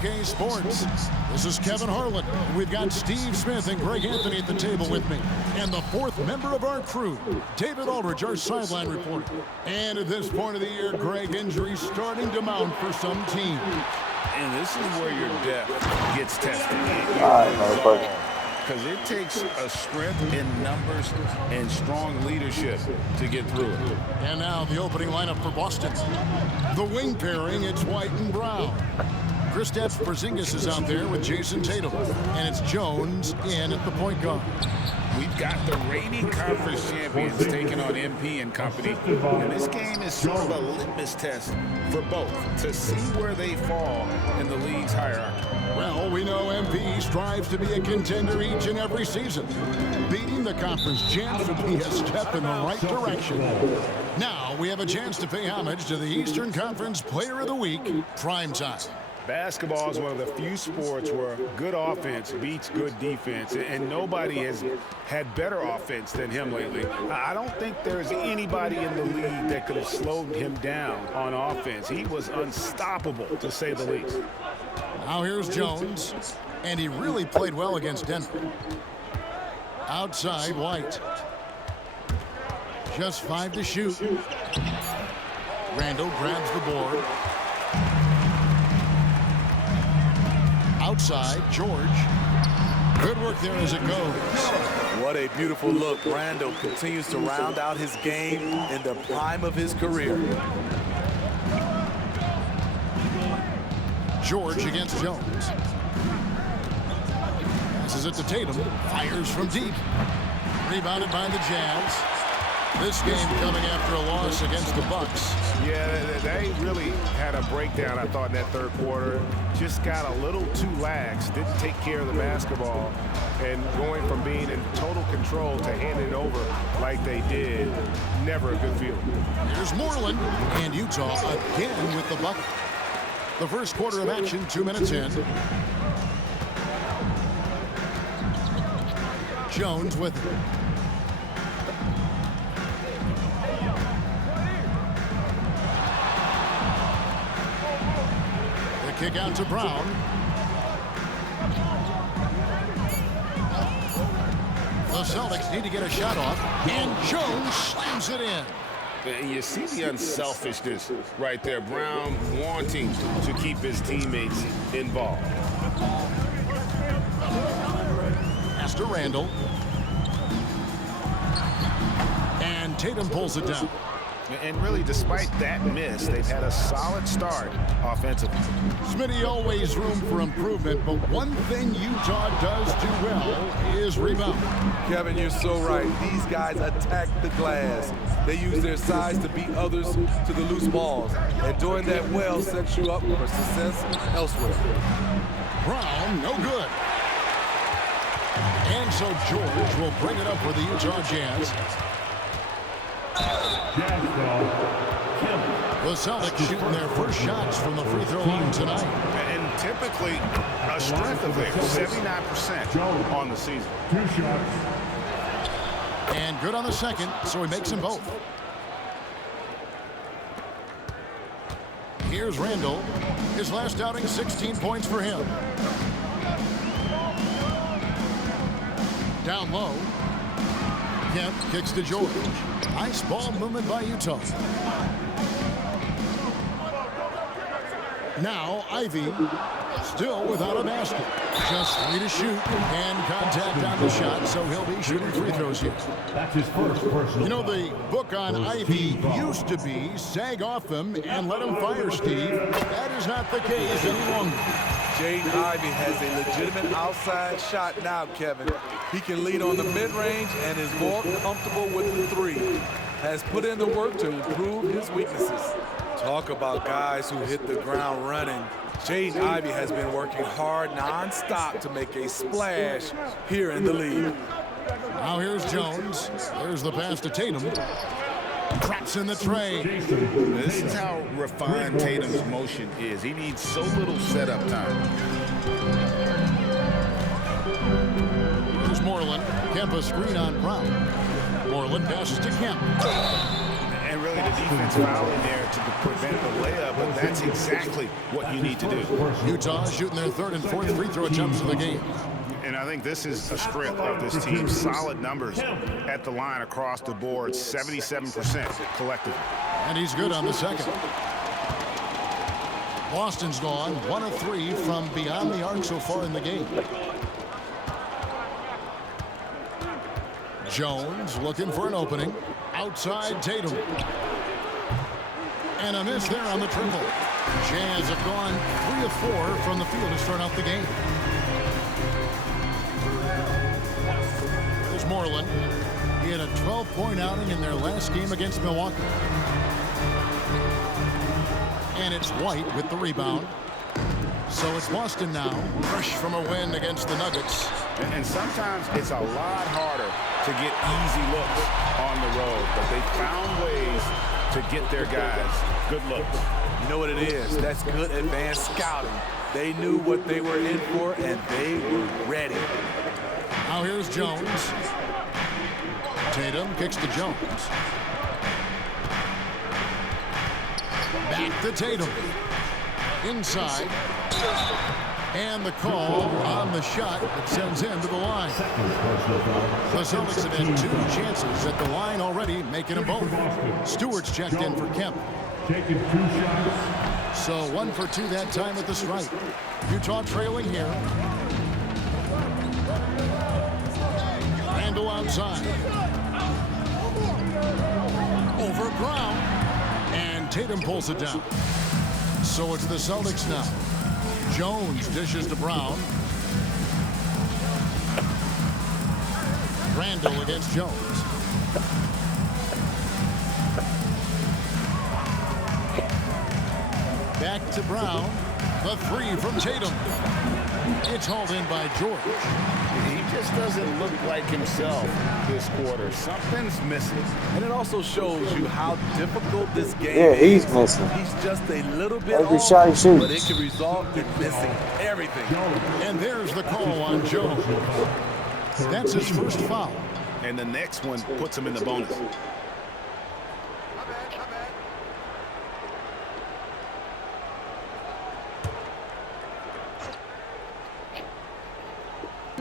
K Sports. This is Kevin Harlan. We've got Steve Smith and Greg Anthony at the table with me. And the fourth member of our crew, David Aldridge, our sideline reporter. And at this point of the year, Greg, injuries starting to mount for some teams. And this is where your depth gets tested. Because it takes a strength in numbers and strong leadership to get through it. And now the opening lineup for Boston. The wing pairing, it's White and Brown. Kristaps Porzingis is out there with Jason Tatum. And it's Jones in at the point guard. We've got the reigning conference champions taking on MP and company. And this game is sort of a litmus test for both to see where they fall in the league's hierarchy. Well, we know MP strives to be a contender each and every season. Beating the conference champs would be a step in the right direction. Now we have a chance to pay homage to the Eastern Conference Player of the Week, Primetime. Basketball is one of the few sports where good offense beats good defense, and nobody has had better offense than him lately. I don't think there's anybody in the league that could have slowed him down on offense. He was unstoppable, to say the least. Now here's Jones, and he really played well against Denver. Outside, White. Just 5 to shoot. Randall grabs the board. Outside, George. Good work there as it goes. What a beautiful look. Randall continues to round out his game in the prime of his career. George against Jones. Passes it to Tatum. Fires from deep. Rebounded by the Jazz. This game coming after a loss against the Bucks. Yeah, they really had a breakdown, I thought, in that third quarter. Just got a little too lax, didn't take care of the basketball, and going from being in total control to handing it over like they did, never a good feeling. Here's Moreland, and Utah again with the bucket. The first quarter of action, 2 minutes in. Jones with it. Kick out to Brown. The Celtics need to get a shot off, and Jones slams it in. And you see the unselfishness right there. Brown wanting to keep his teammates involved. Pass to Randall. And Tatum pulls it down. And really, despite that miss, they've had a solid start offensively. Smitty, always room for improvement, but one thing Utah does do well is rebound. Kevin, you're so right. These guys attack the glass. They use their size to beat others to the loose balls. And doing that well sets you up for success elsewhere. Brown, no good. And so George will bring it up for the Utah Jazz. The Celtics shooting their first shots from the free throw line tonight. And typically, a strength of theirs, 79% on the season. 2 shots. And good on the second, so he makes them both. Here's Randall. His last outing, 16 points for him. Down low. Kemp kicks to George. Nice ball movement by Utah. Now Ivy still without a basket. Just 3 to shoot and contact on the shot, so he'll be shooting free throws here. That's his first personal. You know, the book on Ivy used to be sag off him and let him fire, Steve. That is not the case any longer. Jaden Ivey has a legitimate outside shot now, Kevin. He can lead on the mid-range and is more comfortable with the 3. Has put in the work to improve his weaknesses. Talk about guys who hit the ground running. Jaden Ivey has been working hard non-stop to make a splash here in the league. Now here's Jones. There's the pass to Tatum. Traps in the tray. This is how refined Tatum's motion is. He needs so little setup time. Here's Moreland. Kemp a screen on Brown. Moreland passes to Kemp. And really the defense fouling there to prevent the layup, but that's exactly what you need to do. Utah shooting their third and fourth free throw attempts of the game. And I think this is a strength of this team. Solid numbers at the line across the board, 77% collectively. And he's good on the second. Boston's gone 1 of 3 from beyond the arc so far in the game. Jones looking for an opening. Outside Tatum. And a miss there on the triple. Jazz have gone 3 of 4 from the field to start out the game. There's Moreland. He had a 12-point outing in their last game against Milwaukee. And it's White with the rebound. So it's Boston now, fresh from a win against the Nuggets. And sometimes it's a lot harder to get easy looks on the road, but they found ways to get their guys good looks. You know what it is? That's good advanced scouting. They knew what they were in for, and they were ready. Now here's Jones. Tatum kicks to Jones. Back to Tatum. Inside. And the call on the shot that sends him to the line. The Celtics have had 2 chances at the line already, making them both. Stewart's checked in for Kemp. Taking 2 shots. So 1 for 2 that time at the stripe. Utah trailing here. Randle outside. Over Brown. And Tatum pulls it down. So it's the Celtics now. Jones dishes to Brown. Randle against Jones. Back to Brown. The 3 from Tatum. It's hauled in by George. He just doesn't look like himself this quarter. Something's missing. And it also shows you how difficult this game is. He's missing. He's just a little bit Every off, shot he shoots. but it can result in missing everything. And there's the call on Jones. That's his first foul. And the next one puts him in the bonus.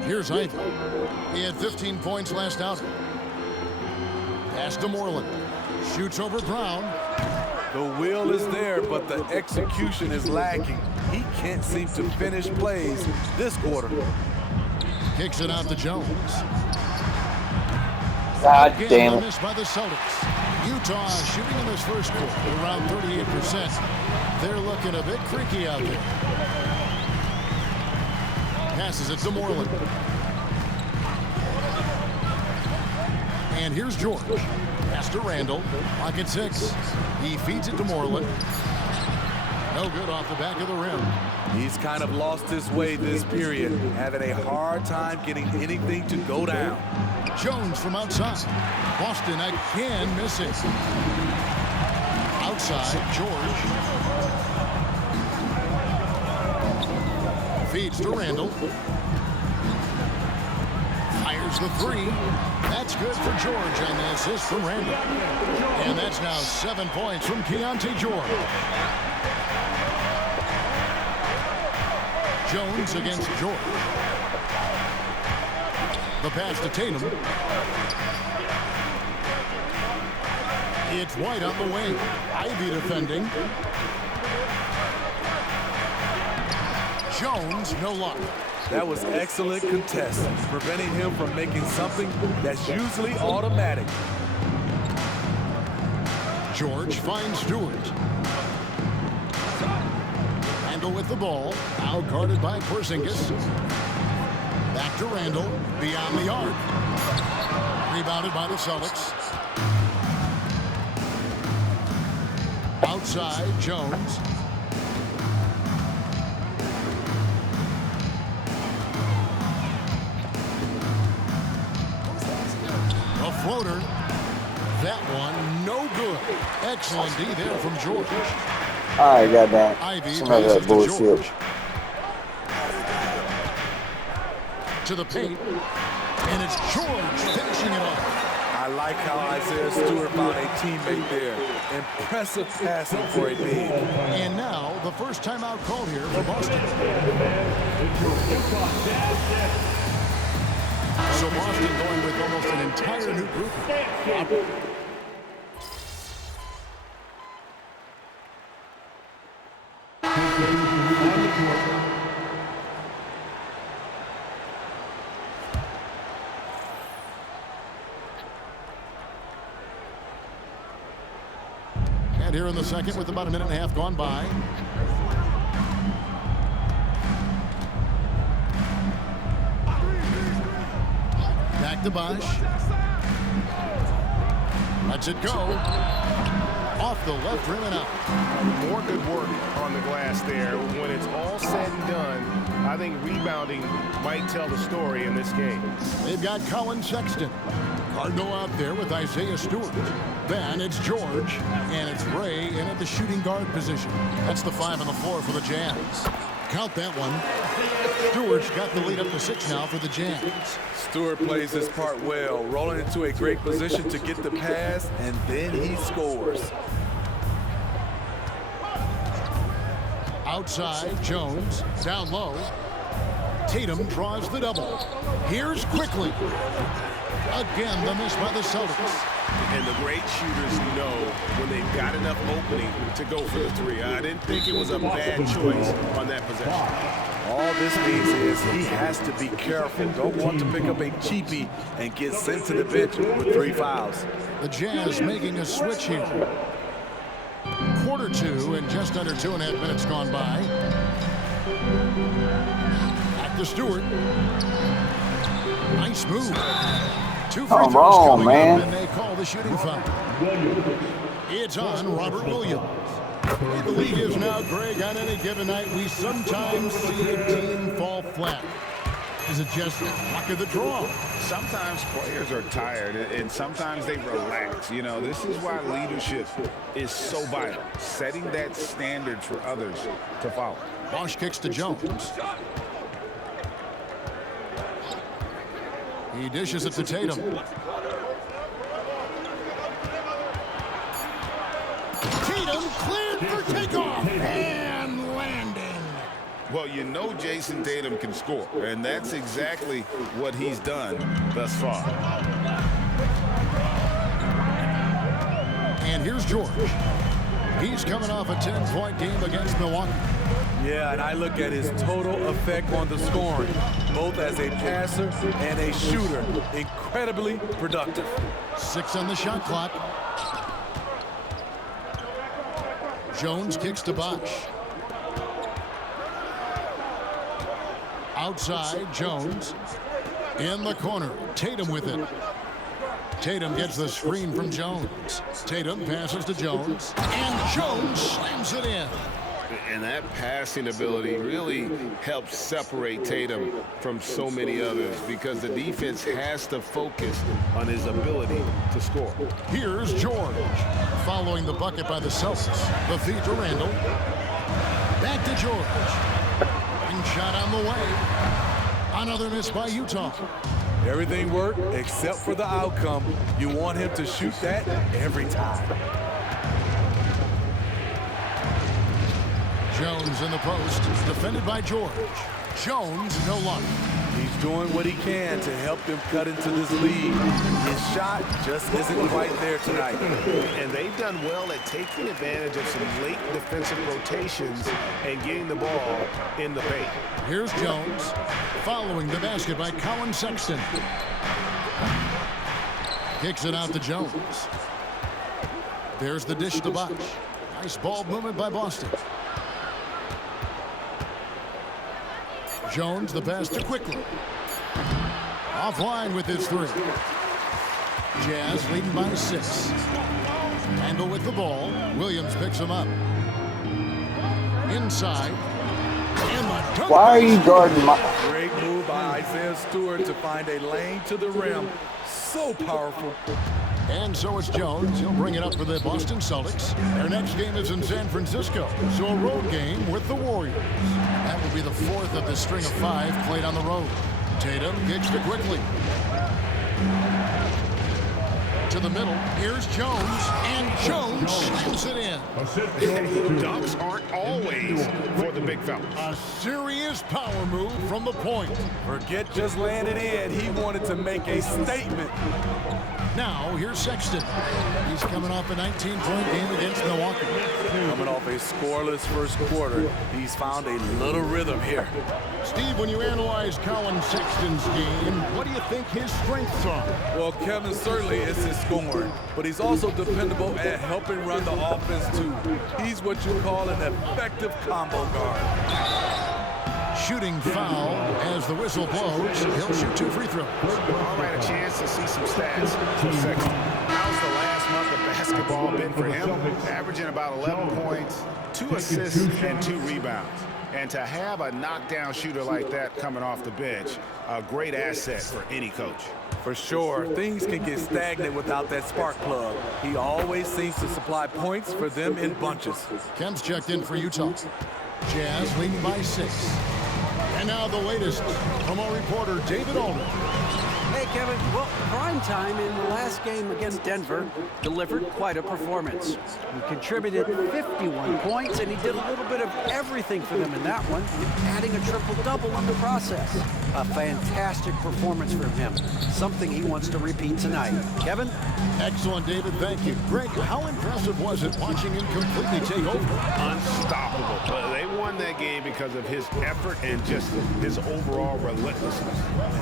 Here's Ivy. He had 15 points last outing. Pass to Moreland. Shoots over Brown. The will is there, but the execution is lacking. He can't seem to finish plays this quarter. Kicks it out to Jones. God Again, damn a it. miss by the Celtics. Utah shooting in this first quarter around 38%. They're looking a bit freaky out there. Passes it to Moreland. And here's George. Pass to Randle. Pocket 6. He feeds it to Moreland. No good off the back of the rim. He's kind of lost his way this period, having a hard time getting anything to go down. Jones from outside. Boston again missing. Outside, George. Feeds to Randle. Fires the 3. That's good for George, and the assist from Randle. And that's now 7 points from Keontae George. Jones against George. The pass to Tatum. It's White on the wing. Ivy defending. Jones, no luck. That was excellent contest, preventing him from making something that's usually automatic. George finds Stewart. Randle with the ball. Now guarded by Porzingis. Back to Randle. Beyond the arc. Rebounded by the Celtics. Outside, Jones. A floater. That one, no good. Excellent D there from George. All right, goddamn. Ivy Some of passes that to bullshit. George. To the paint. And it's George finishing it off. I I like how Isaiah Stewart found a teammate there. Impressive passing for a big. And now the first timeout called here for Boston. So Boston going with almost an entire new group. And here in the second with about a minute and a half gone by. Back to Bosch. Lets it go. Off the left rim and out. More good work on the glass there. When it's all said and done, I think rebounding might tell the story in this game. They've got Colin Sexton. Cardinal out there with Isaiah Stewart. Then it's George, and it's Ray in at the shooting guard position. That's the 5 on the floor for the Jazz. Count that one. Stewart's got the lead up to 6 now for the Jazz. Stewart plays his part well, rolling into a great position to get the pass, and then he scores. Outside, Jones, down low. Tatum draws the double. Here's Quickly. Again, the miss by the Celtics. And the great shooters know when they've got enough opening to go for the three. I didn't think it was a bad choice on that possession. All this means is he has to be careful. Don't want to pick up a cheapie and get sent to the bench with 3 fouls. The Jazz making a switch here. Quarter 2 and just under 2.5 minutes gone by. Back to Stewart. Nice move. 2 free throws coming up, and they call the shooting foul. It's on Robert Williams. The league is now, Greg, on any given night, we sometimes see a team fall flat. Is it just luck of the draw? Sometimes players are tired, and sometimes they relax. You know, this is why leadership is so vital, setting that standard for others to follow. Bosch kicks to Jones. He dishes it to Tatum. Tatum cleared for takeoff and landing. Well, you know Jason Tatum can score, and that's exactly what he's done thus far. And here's George. He's coming off a 10-point game against Milwaukee. Yeah, and I look at his total effect on the scoring, both as a passer and a shooter. Incredibly productive. 6 on the shot clock. Jones kicks to Bosch. Outside, Jones. In the corner, Tatum with it. Tatum gets the screen from Jones. Tatum passes to Jones. And Jones slams it in. And that passing ability really helps separate Tatum from so many others because the defense has to focus on his ability to score. Here's George. Following the bucket by the Celtics. The feed to Randall. Back to George. And shot on the way. Another miss by Utah. Everything worked except for the outcome. You want him to shoot that every time. Jones in the post, defended by George. Jones, no luck. He's doing what he can to help them cut into this lead. His shot just isn't quite there tonight. And they've done well at taking advantage of some late defensive rotations and getting the ball in the paint. Here's Jones, following the basket by Colin Sexton. Kicks it out to Jones. There's the dish to Bosch. Nice ball movement by Boston. Jones, the pass to Quickly. Offline with his 3. Jazz leading by 6. Randall with the ball. Williams picks him up. Inside. And the dunk. Why are you guarding my... Great move by Isaiah Stewart to find a lane to the rim. So powerful. And so it's Jones. He'll bring it up for the Boston Celtics. Their next game is in San Francisco. So a road game with the Warriors. That will be the 4th of the string of 5 played on the road. Tatum kicks to Quickly. To the middle. Here's Jones. And Jones slams it in. Dunks aren't always for the big fella. A serious power move from the point. Forget just laying it in. He wanted to make a statement. Now, here's Sexton. He's coming off a 19-point game against Milwaukee. Coming off a scoreless first quarter, he's found a little rhythm here. Steve, when you analyze Colin Sexton's game, what do you think his strengths are? Well, Kevin, certainly it's his scoring, but he's also dependable at helping run the offense, too. He's what you call an effective combo guard. Shooting foul as the whistle blows. He'll shoot 2 free throws. All right, a chance to see some stats for Sexton. How's the last month of basketball been for him? Averaging about 11 points, 2 assists, and 2 rebounds. And to have a knockdown shooter like that coming off the bench, a great asset for any coach. For sure, things can get stagnant without that spark plug. He always seems to supply points for them in bunches. Kemp's checked in for Utah. Jazz leading by 6. And now the latest from our reporter, David Aldridge. Hey, Kevin. Well, prime time in the last game against Denver delivered quite a performance. He contributed 51 points, and he did a little bit of everything for them in that one, adding a triple-double in the process. A fantastic performance from him, something he wants to repeat tonight. Kevin? Excellent, David. Thank you. Greg, how impressive was it watching him completely take over? Unstoppable. But they won that game because of his effort and just his overall relentlessness.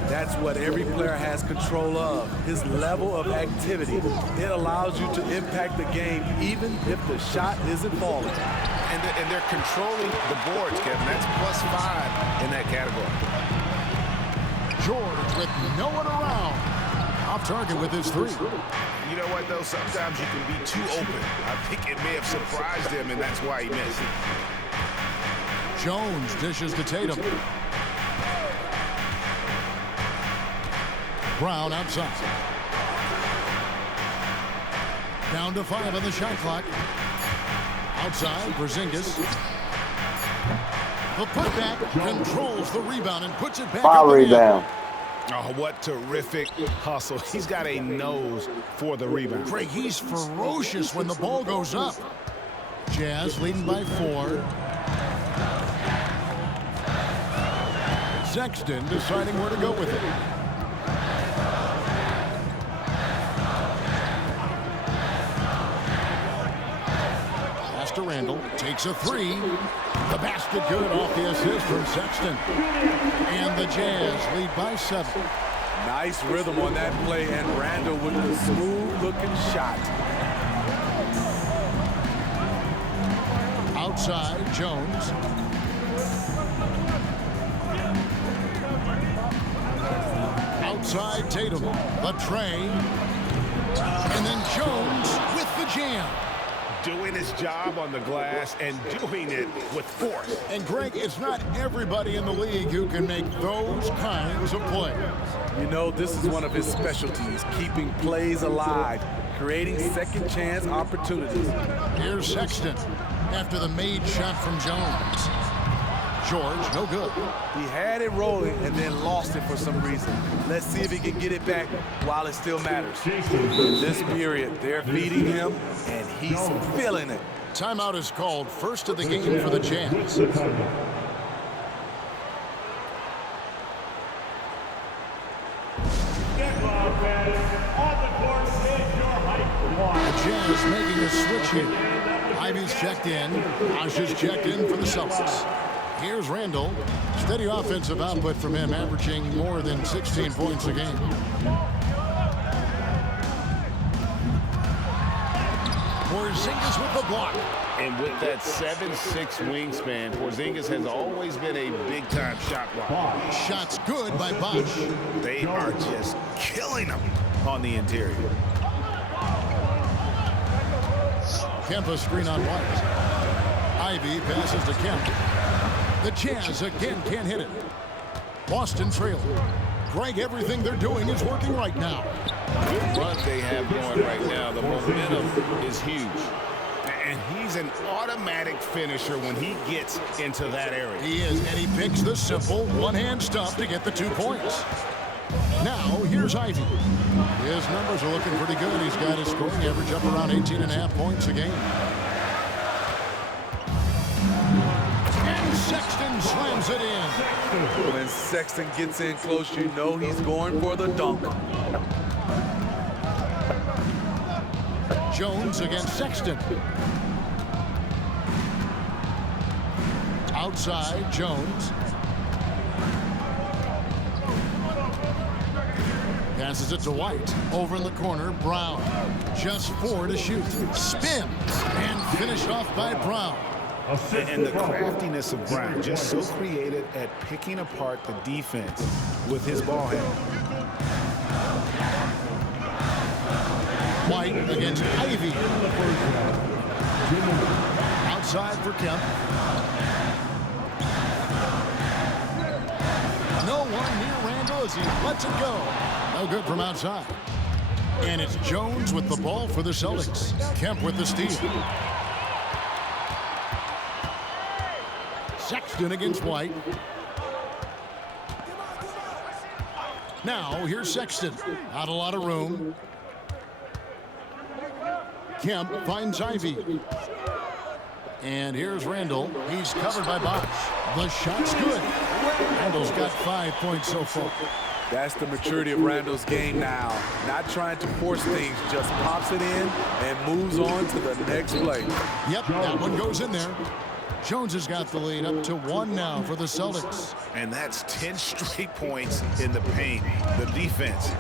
That's what every player has control of, his level of activity. It allows you to impact the game even if the shot isn't falling. And they're controlling the boards, Kevin. That's +5 in that category. George with no one around. Off target with his 3. You know what, though? Sometimes you can be too open. I think it may have surprised him, and that's why he missed. Jones dishes to Tatum. Brown outside. Down to 5 on the shot clock. Outside, Porzingis. The putback controls the rebound and puts it back. Foul rebound. Oh, what terrific hustle. He's got a nose for the rebound. Craig, he's ferocious when the ball goes up. Jazz leading by 4. Sexton deciding where to go with it. Pass to Randall. Takes a 3. The basket good off the assist from Sexton. And the Jazz lead by 7. Nice rhythm on that play, and Randall with the smooth-looking shot. Outside, Jones. Outside, Tatum. The tray. And then Jones with the jam. Doing his job on the glass and doing it with force. And Greg, it's not everybody in the league who can make those kinds of plays. You know, this is one of his specialties, keeping plays alive, creating second chance opportunities. Here's Sexton after the made shot from Jones. George, no good. He had it rolling and then lost it for some reason. Let's see if he can get it back while it still matters. In this period, they're feeding him, and he's feeling it. Timeout is called, first of the game for the Jazz. The Jazz making a switch here. Ivy's checked in. Bosh is checked in for the Celtics. Here's Randall. Steady offensive output from him, averaging more than 16 points a game. Porzingis with the block. And with that 7'6" wingspan, Porzingis has always been a big-time shot blocker. Shots good by Bosh. They are just killing him on the interior. Kemp a screen on White. Ivy passes to Kemp. The Jazz again can't hit it. Boston trail. Greg, everything they're doing is working right now. Good run they have going right now. The momentum is huge. And he's an automatic finisher when he gets into that area. He is, and he picks the simple one-hand stuff to get the 2 points. Now, here's Ivy. His numbers are looking pretty good. He's got his scoring average up around 18.5 points a game. And Sexton slams it in. When Sexton gets in close, you know he's going for the dunk. Jones against Sexton. Outside, Jones. Passes it to White. Over in the corner, Brown. Just 4 to shoot. Spins and finished off by Brown. And the craftiness of Brown, just so creative at picking apart the defense with his ball handle. White against Ivy. Outside for Kemp. No one near Randall as he lets it go. No good from outside. And it's Jones with the ball for the Celtics. Kemp with the steal. Sexton against White. Now, here's Sexton. Not a lot of room. Kemp finds Ivy. And here's Randall. He's covered by Bosh. The shot's good. Randall's got 5 points so far. That's the maturity of Randall's game now. Not trying to force things, just pops it in and moves on to the next play. Yep, that one goes in there. Jones has got the lead up to 1 now for the Celtics. And that's 10 straight points in the paint. The defense,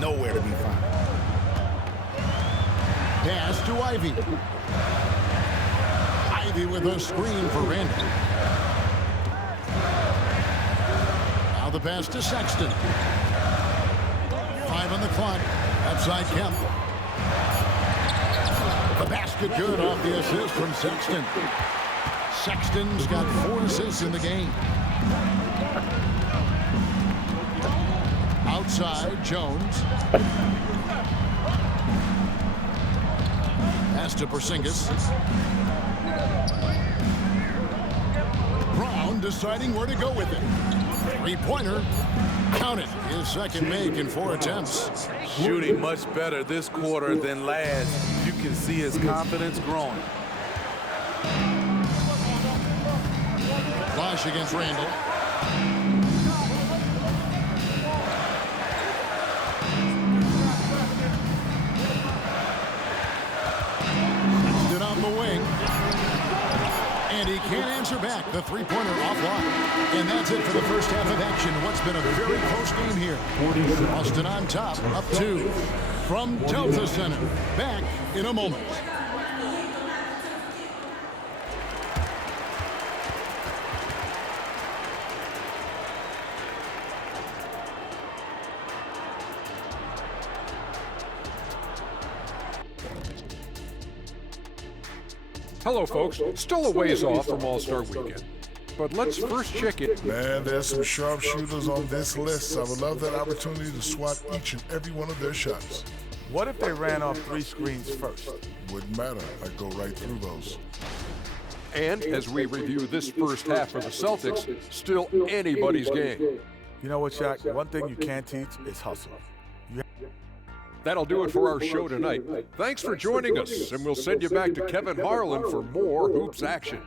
nowhere to be found. Pass to Ivy. Ivy with a screen for Randall. Now the pass to Sexton. 5 on the clock. Outside Kemp. The basket good off the assist from Sexton. Sexton's got 4 assists in the game. Outside, Jones. Pass to Porzingis. Brown deciding where to go with it. 3-pointer. Count it. His second make in 4 attempts. Shooting much better this quarter than last. You can see his confidence growing. Bosh against Randall. Sexton on the wing. And he can't answer back. The 3-pointer offline. And that's it for the first half of action. What's been a very close game here. Boston on top, up 2. From Delta Center. Back in a moment. Hello, folks. Still a ways off from All-Star Weekend. But let's first check it. Man, there's some sharpshooters on this list. I would love that opportunity to swat each and every one of their shots. What if they ran off 3 screens first? Wouldn't matter. I'd go right through those. And as we review this first half for the Celtics, still anybody's game. You know what, Shaq? One thing you can't teach is hustle. That'll do it for our show tonight. Thanks for joining us, and we'll send you back to Kevin Harlan for more Hoops action.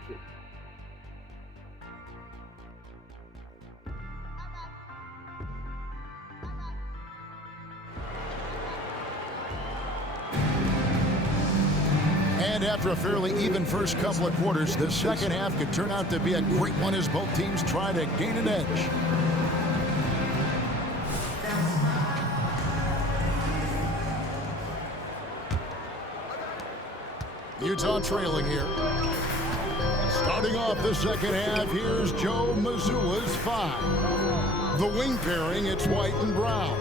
And after a fairly even first couple of quarters, the second half could turn out to be a great one as both teams try to gain an edge. Utah trailing here. Starting off the second half, here's Joe Mazzulla's 5. The wing pairing, it's White and Brown.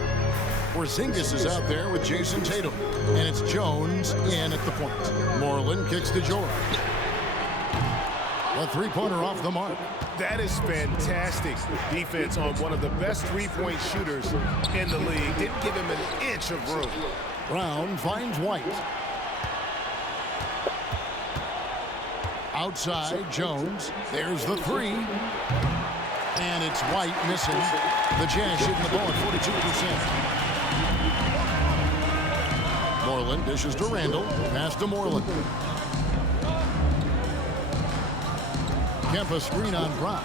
Porzingis is out there with Jason Tatum. And it's Jones in at the point. Moreland kicks to Jordan. A 3-pointer off the mark. That is fantastic defense on one of the best 3-point shooters in the league. Didn't give him an inch of room. Brown finds White. Outside, Jones. There's the 3. And And it's White missing. The Jazz shooting the ball at 42%. Moreland dishes to Randall. Pass to Moreland. Kemp a screen on Brown.